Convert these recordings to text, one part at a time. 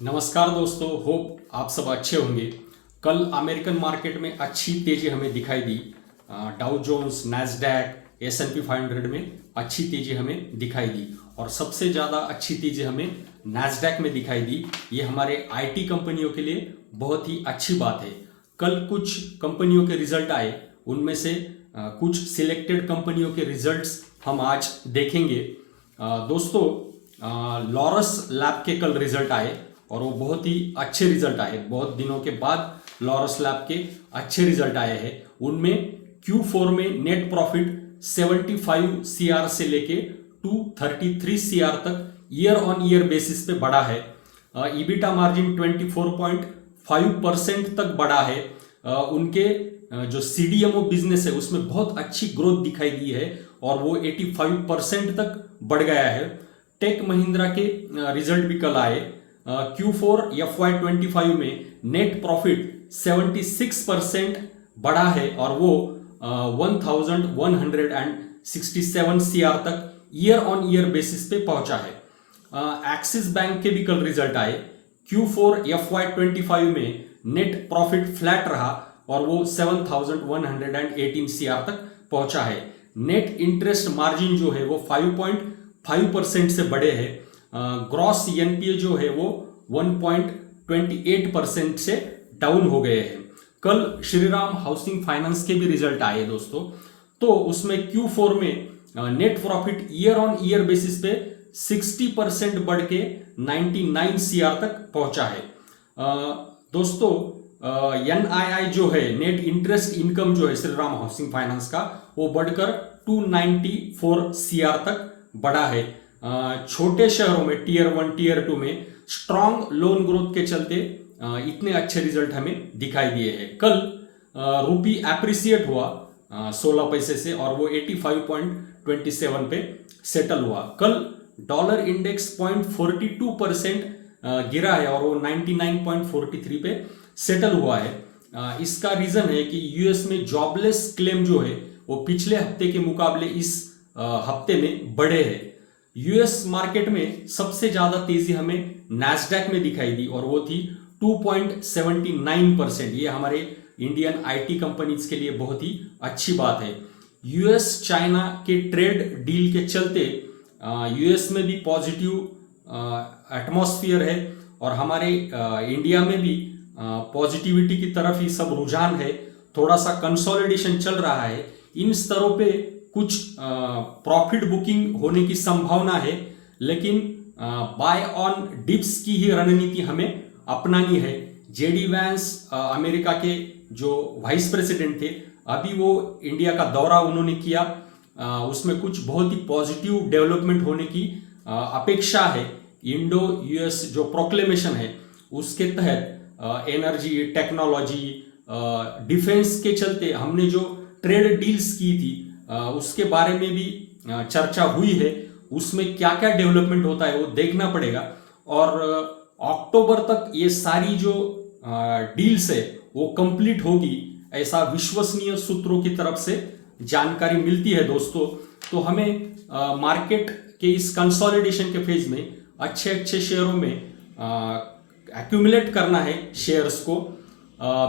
नमस्कार दोस्तों, होप आप सब अच्छे होंगे। कल अमेरिकन मार्केट में अच्छी तेजी हमें दिखाई दी। डाउ जोन्स, नैस्डैक, S&P 500 में अच्छी तेजी हमें दिखाई दी और सबसे ज़्यादा अच्छी तेजी हमें नैस्डैक में दिखाई दी। ये हमारे आईटी कंपनियों के लिए बहुत ही अच्छी बात है। कल कुछ कंपनियों के रिजल्ट आए, उनमें से कुछ सिलेक्टेड कंपनियों के रिजल्ट्स हम आज देखेंगे। दोस्तों, लॉरस लैब के कल रिजल्ट आए और वो बहुत ही अच्छे रिजल्ट आए। बहुत दिनों के बाद लॉरस लैब के अच्छे रिजल्ट आए हैं। उनमें Q4 में नेट प्रॉफिट 75 CR से लेके 233 CR तक ईयर ऑन ईयर बेसिस पे बढ़ा है। ईबिटा मार्जिन 24.5% तक बढ़ा है। उनके जो CDMO बिजनेस है उसमें बहुत अच्छी ग्रोथ दिखाई दी है और वो 85% तक बढ़ गया है। टेक महिंद्रा के रिजल्ट भी कल आए। Q4 FY25 में नेट प्रॉफिट 76% बढ़ा है और वो 1167 CR तक ईयर ऑन ईयर बेसिस पे पहुंचा है। एक्सिस बैंक के भी कल रिजल्ट आए। Q4 FY25 में नेट प्रॉफिट फ्लैट रहा और वो 7118 CR तक पहुंचा है। नेट इंटरेस्ट मार्जिन जो है वो 5.5% से बढ़े हैं। ग्रॉस NPA जो है वो 1.28% से डाउन हो गए हैं। कल श्रीराम हाउसिंग फाइनेंस के भी रिजल्ट आए दोस्तों, तो उसमें Q4 में net profit year on year basis पे 60% बढ़ के 99 CR तक पहुंचा है। दोस्तों, NII जो है, नेट इंटरेस्ट इनकम जो है श्रीराम हाउसिंग फाइनेंस का, वो बढ़कर 294 CR तक बढ़ा है। छोटे शहरों में टियर 1 टियर 2 में स्ट्रॉन्ग लोन ग्रोथ के चलते इतने अच्छे रिजल्ट हमें दिखाई दिए हैं। कल रुपी एप्रिसिएट हुआ 16 पैसे से और वो 85.27 पे सेटल हुआ। कल डॉलर इंडेक्स 0.42% गिरा है और वो 99.43 पे सेटल हुआ है। इसका रीजन है कि यूएस में जॉबलेस क्लेम जो है वो पिछले हफ्ते के मुकाबले इस हफ्ते में बढ़े हैं। यूएस मार्केट में सबसे ज्यादा तेजी हमें नैस्डैक में दिखाई दी और वो थी 2.79%। ये हमारे इंडियन आईटी कंपनीज के लिए बहुत ही अच्छी बात है। यूएस चाइना के ट्रेड डील के चलते यूएस में भी पॉजिटिव एटमॉस्फेयर है और हमारे इंडिया में भी पॉजिटिविटी की तरफ ही सब रुझान है। थोड़ा सा कंसोलिडेशन चल रहा है। इन स्तरों पे कुछ प्रॉफिट बुकिंग होने की संभावना है, लेकिन बाय ऑन डिप्स की ही रणनीति हमें अपनानी है। जेडी वैंस अमेरिका के जो वाइस प्रेसिडेंट थे, अभी वो इंडिया का दौरा उन्होंने किया। उसमें कुछ बहुत ही पॉजिटिव डेवलपमेंट होने की अपेक्षा है। इंडो यूएस जो प्रोक्लेमेशन है उसके तहत एनर्जी, टेक्नोलॉजी, डिफेंस के चलते हमने जो ट्रेड डील्स की थी उसके बारे में भी चर्चा हुई है। उसमें क्या क्या डेवलपमेंट होता है वो देखना पड़ेगा और अक्टूबर तक ये सारी जो डील्स है वो कंप्लीट होगी, ऐसा विश्वसनीय सूत्रों की तरफ से जानकारी मिलती है दोस्तों। तो हमें मार्केट के इस कंसोलिडेशन के फेज में अच्छे अच्छे शेयरों में एक्यूमुलेट करना है शेयर्स को।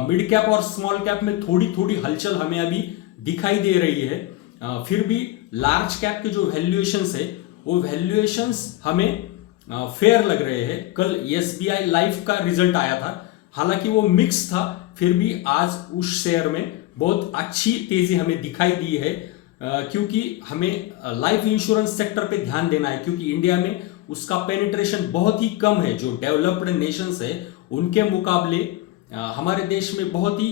मिड कैप और स्मॉल कैप में थोड़ी थोड़ी हलचल हमें अभी दिखाई दे रही है। फिर भी लार्ज कैप के जो वैल्यूएशंस है वो वैल्यूएशंस हमें फेयर लग रहे हैं। कल SBI लाइफ का रिजल्ट आया था, हालांकि वो मिक्स था, फिर भी आज उस शेयर में बहुत अच्छी तेजी हमें दिखाई दी है। क्योंकि हमें लाइफ इंश्योरेंस सेक्टर पे ध्यान देना है, क्योंकि इंडिया में उसका पेनिट्रेशन बहुत ही कम है। जो डेवलप्ड नेशंस है उनके मुकाबले हमारे देश में बहुत ही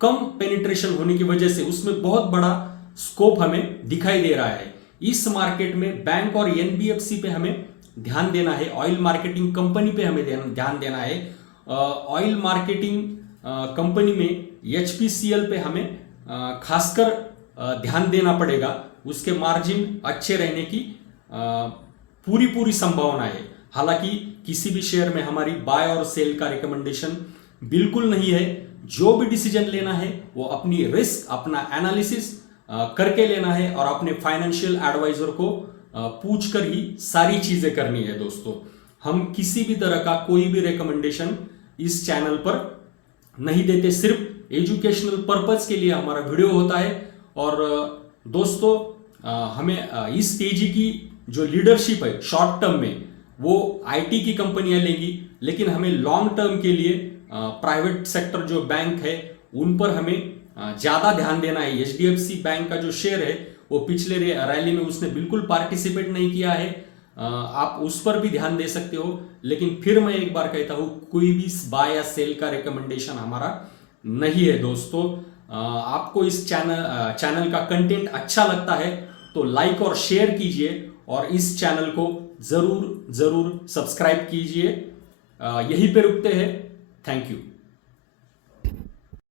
कम पेनिट्रेशन होने की वजह से उसमें बहुत बड़ा स्कोप हमें दिखाई दे रहा है। इस मार्केट में बैंक और NBFC पे हमें ध्यान देना है। ऑयल मार्केटिंग कंपनी पे हमें ध्यान देना है। ऑयल मार्केटिंग कंपनी में HPCL पे हमें खासकर ध्यान देना पड़ेगा। उसके मार्जिन अच्छे रहने की पूरी संभावना है। हालांकि किसी भी शेयर में हमारी बाय और सेल का रिकमेंडेशन बिल्कुल नहीं है। जो भी डिसीजन लेना है वो अपनी रिस्क, अपना एनालिसिस करके लेना है और अपने फाइनेंशियल एडवाइजर को पूछ कर ही सारी चीजें करनी है दोस्तों। हम किसी भी तरह का कोई भी रिकमेंडेशन इस चैनल पर नहीं देते, सिर्फ एजुकेशनल पर्पज के लिए हमारा वीडियो होता है। और दोस्तों हमें इस तेजी की जो लीडरशिप है शॉर्ट टर्म में वो आईटी की कंपनियां लेंगी, लेकिन हमें लॉन्ग टर्म के लिए प्राइवेट सेक्टर जो बैंक है उन पर हमें ज्यादा ध्यान देना है। एचडीएफसी बैंक का जो शेयर है वो पिछले रैली में उसने बिल्कुल पार्टिसिपेट नहीं किया है, आप उस पर भी ध्यान दे सकते हो। लेकिन फिर मैं एक बार कहता हूं कोई भी बाय या सेल का रिकमेंडेशन हमारा नहीं है। दोस्तों आपको इस चैनल का कंटेंट अच्छा लगता है तो लाइक और शेयर कीजिए और इस चैनल को जरूर सब्सक्राइब कीजिए। यहीं पे रुकते हैं। Thank you.